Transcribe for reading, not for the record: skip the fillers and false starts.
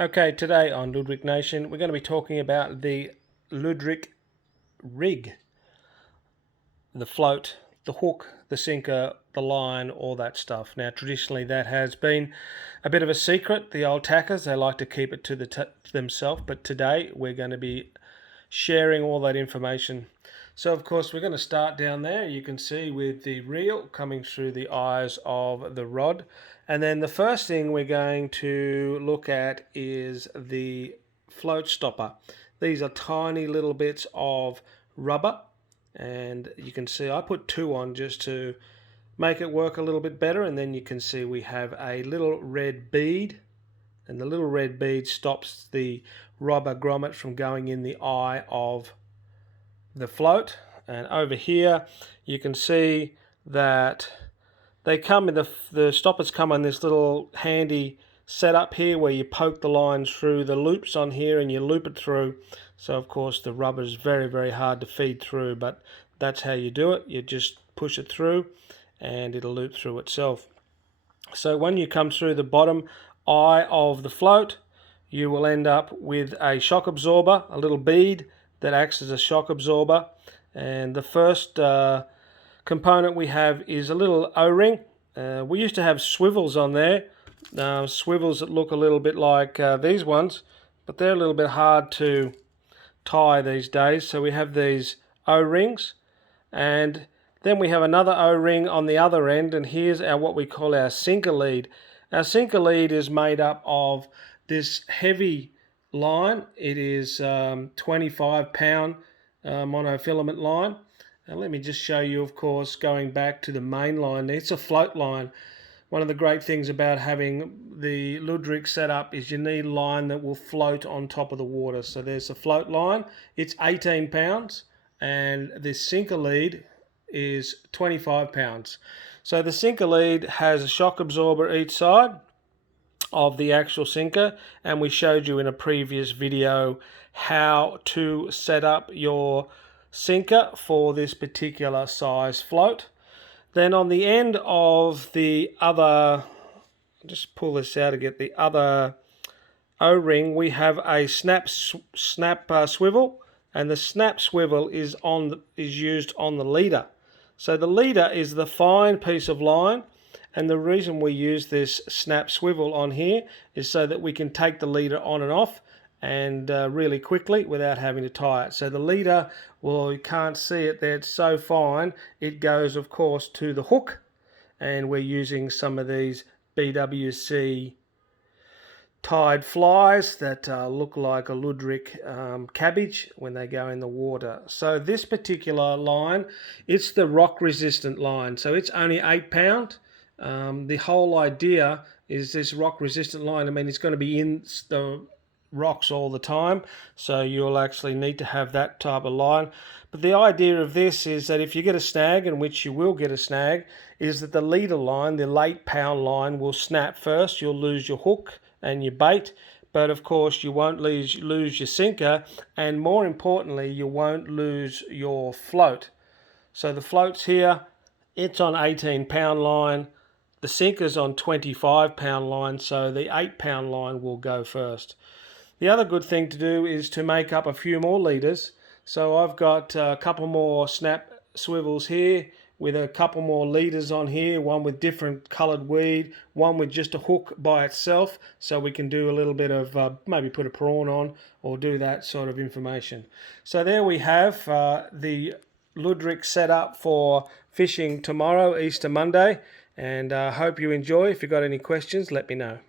Okay, today on Luderick Nation, we're going to be talking about the Luderick Rig. The float, the hook, the sinker, the line, all that stuff. Now, traditionally, that has been a bit of a secret. The old tackers, they like to keep it to themselves, but today we're going to be sharing all that information. So, of course, we're going to start down there. You can see with the reel coming through the eyes of the rod. And then the first thing we're going to look at is the float stopper. These are tiny little bits of rubber. And you can see I put two on just to make it work a little bit better. And then you can see we have a little red bead. And the little red bead stops the rubber grommet from going in the eye of the float. And over here you can see that they come in the stoppers come on this little handy setup here where you poke the lines through the loops on here and you loop it through. So of course the rubber is very hard to feed through, but that's how you do it. You just push it through and it'll loop through itself. So when you come through the bottom eye of the float, you will end up with a shock absorber, a little bead that acts as a shock absorber. And the first component we have is a little O-ring. We used to have swivels on there, swivels that look a little bit like these ones, but they're a little bit hard to tie these days. So we have these O-rings, and then we have another O-ring on the other end, and here's our what we call our sinker lead. Our sinker lead is made up of this heavy line. It is 25-pound monofilament line. And let me just show you, of course, going back to the main line. It's a float line. One of the great things about having the Luderick setup is you need a line that will float on top of the water. So there's a float line. It's 18 pounds, and this sinker lead is 25 pounds. So the sinker lead has a shock absorber each side of the actual sinker, and we showed you in a previous video how to set up your sinker for this particular size float. Then on the end of the other, just pull this out to get the other O-ring, we have a snap swivel, and the snap swivel is used on the leader. So the leader is the fine piece of line, and the reason we use this snap swivel on here is so that we can take the leader on and off and really quickly without having to tie it. So the leader, well, you can't see it there, it's so fine. It goes, of course, to the hook, and we're using some of these BWC tied flies that look like a Luderick cabbage when they go in the water. So this particular line, it's the rock resistant line, so it's only 8 pound. The whole idea is this rock resistant line, I mean, it's going to be in the rocks all the time, so you'll actually need to have that type of line. But the idea of this is that if you get a snag, in which you will get a snag, is that the leader line, the 8 pound line, will snap first. You'll lose your hook and your bait, but of course you won't lose your sinker, and more importantly you won't lose your float. So the float's here, it's on 18 pound line, the sinker's on 25 pound line, so the 8 pound line will go first. The other good thing to do is to make up a few more leaders. So I've got a couple more snap swivels here with a couple more leaders on here, one with different coloured weed, one with just a hook by itself, so we can do a little bit of maybe put a prawn on or do that sort of information. So there we have the Luderick setup for fishing tomorrow, Easter Monday, and I hope you enjoy. If you've got any questions, let me know.